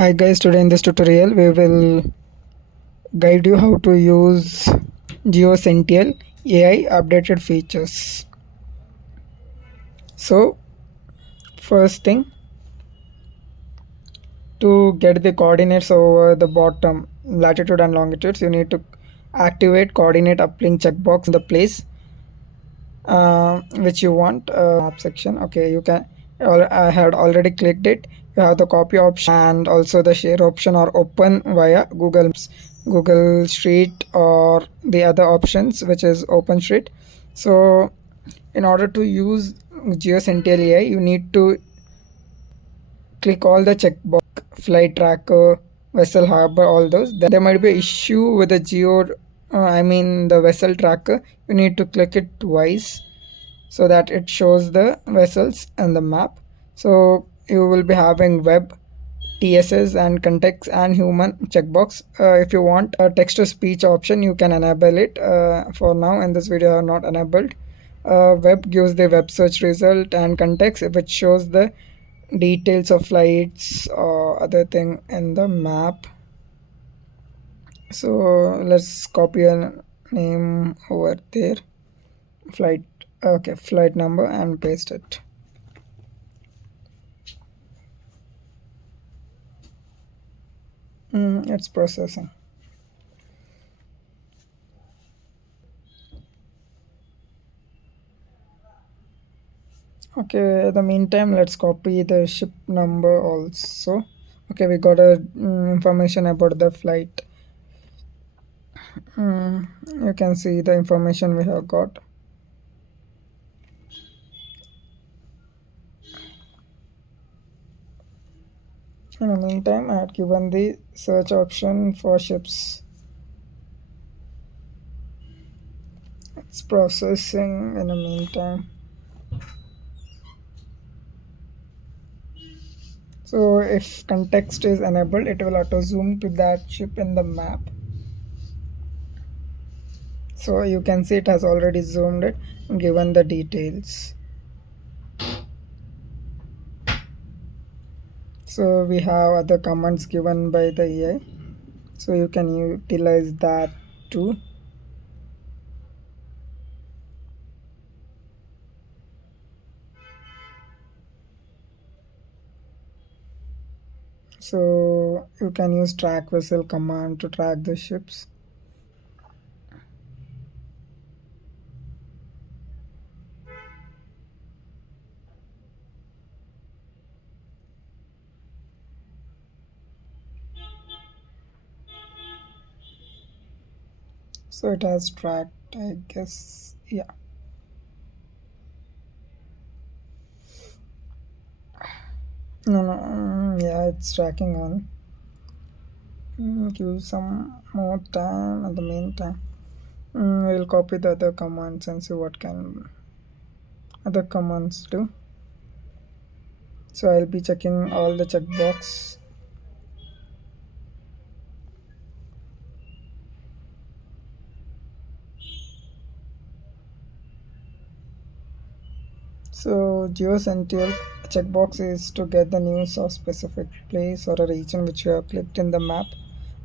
Hi guys, today in this tutorial we will guide you how to use GeoSentinel AI updated features. So first thing, to get the coordinates over the bottom latitude and longitudes, you need to activate coordinate uplink checkbox in the place which you want map section. Okay, you can I had already clicked it. You have the copy option and also the share option are open via Google Maps, Google Street, or the other options which is Open Street. So in order to use GeoSentinel AI, you need to click all the checkbox, flight tracker, vessel harbor, all those. Then there might be issue with the the vessel tracker. You need to click it twice so that it shows the vessels and the map. So you will be having web, TSS, and context and human checkbox. If you want a text to speech option, you can enable it. For now in this video are not enabled. Web gives the web search result, and context which shows the details of flights or other thing in the map. So let's copy a name over there, flight, okay, flight number, and paste it. It's processing. Okay, in the meantime, let's copy the ship number also. Okay, we got a information about the flight. You can see the information we have got. In the meantime, I had given the search option for ships. It's processing in the meantime. So if context is enabled, it will auto zoom to that ship in the map. So you can see it has already zoomed it and given the details. So we have other commands given by the AI, so you can utilize that too. So you can use track vessel command to track the ships. So it has tracked, I guess. Yeah. No, yeah, it's tracking on. Give some more time. At the meantime, we'll copy the other commands and see what can other commands do. So I'll be checking all the checkbox. So GeoSentinel checkbox is to get the news of specific place or a region which you have clicked in the map.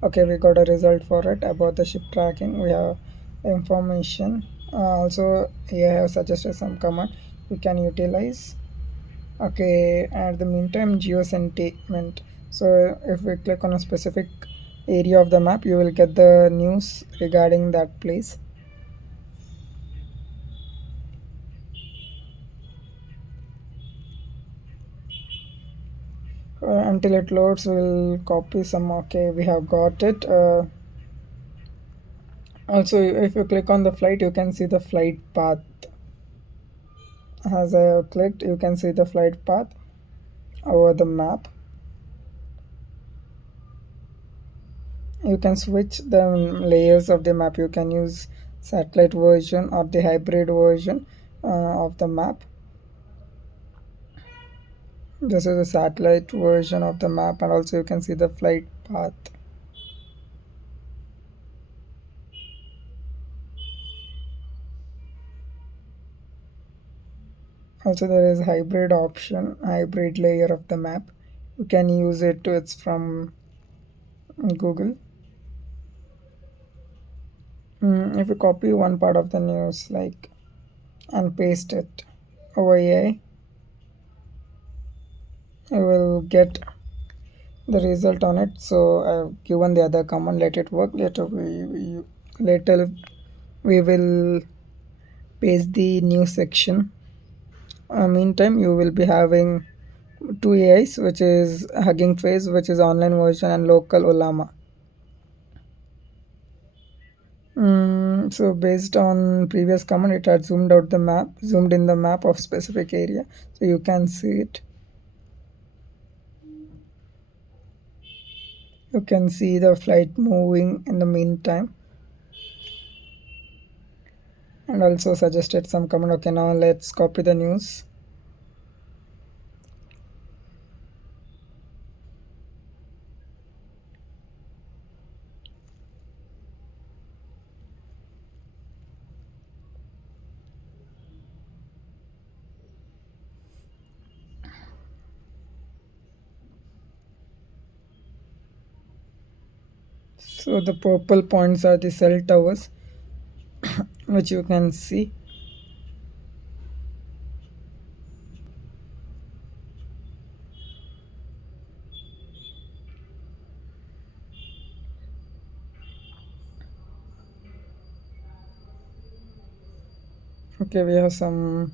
Okay, we got a result for it about the ship tracking. We have information. Also, here I have suggested some command we can utilize. Okay, at the meantime, geosentiment. So if we click on a specific area of the map, you will get the news regarding that place. Until it loads, we'll copy some. Okay, we have got it. Also, if you click on the flight, you can see the flight path. As I have clicked, you can see the flight path over the map. You can switch the layers of the map. You can use satellite version or the hybrid version of the map. This is a satellite version of the map, and also you can see the flight path. Also there is hybrid option, hybrid layer of the map. You can use it to, it's from Google. If you copy one part of the news like and paste it over AI, you will get the result on it. So I've given the other command, let it work. Later we will paste the new section. Meantime, you will be having two AIs, which is Hugging Face, which is online version, and local OLLAMA. So based on previous command, it had zoomed in the map of specific area, so you can see it. You can see the flight moving in the meantime, and also suggested some command. Okay, now let's copy the news. So the purple points are the cell towers, which you can see. Okay, we have some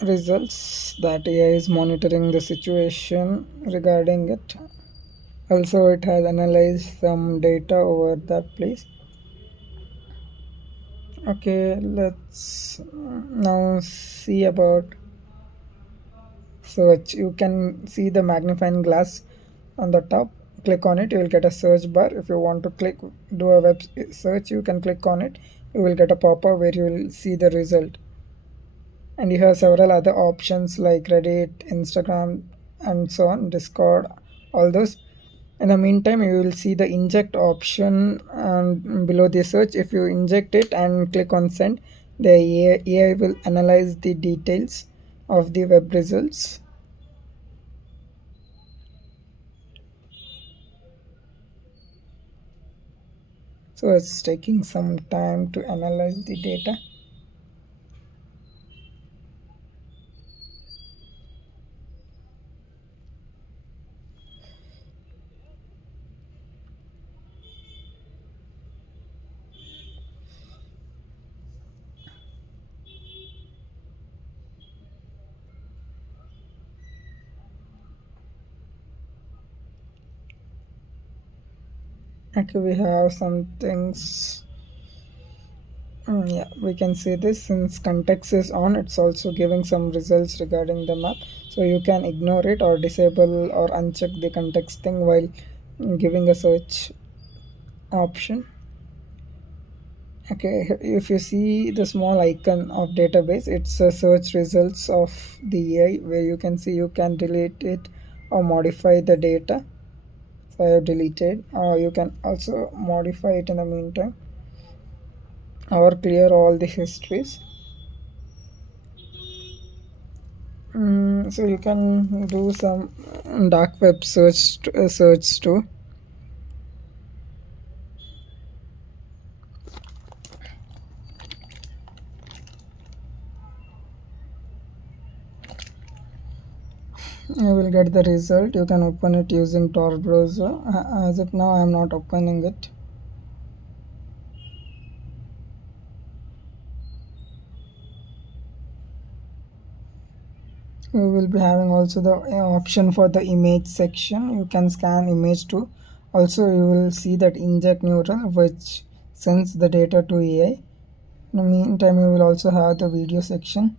results that AI is monitoring the situation regarding it. Also, it has analyzed some data over that place. Okay, let's now see about search. You can see the magnifying glass on the top. Click on it, you will get a search bar. If you want to do a web search, you can click on it. You will get a pop-up where you will see the result. And you have several other options like Reddit, Instagram, and so on, Discord, all those. In the meantime, you will see the inject option and below the search. If you inject it and click on send, the AI will analyze the details of the web results. So it's taking some time to analyze the data. Okay, we have some things. Yeah, we can see this since context is on, it's also giving some results regarding the map. So you can ignore it or disable or uncheck the context thing while giving a search option. Okay, if you see the small icon of database, it's a search results of the AI where you can see you can delete it or modify the data. So I have deleted, or you can also modify it in the meantime or clear all the histories. So you can do some dark web search too. You will get the result. You can open it using Tor browser. As of now, I am not opening it. You will be having also the option for the image section. You can scan image too. Also, you will see that inject neural, which sends the data to AI. In the meantime, you will also have the video section.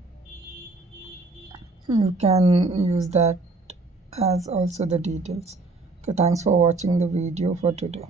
You can use that as also the details. Okay, thanks for watching the video for today.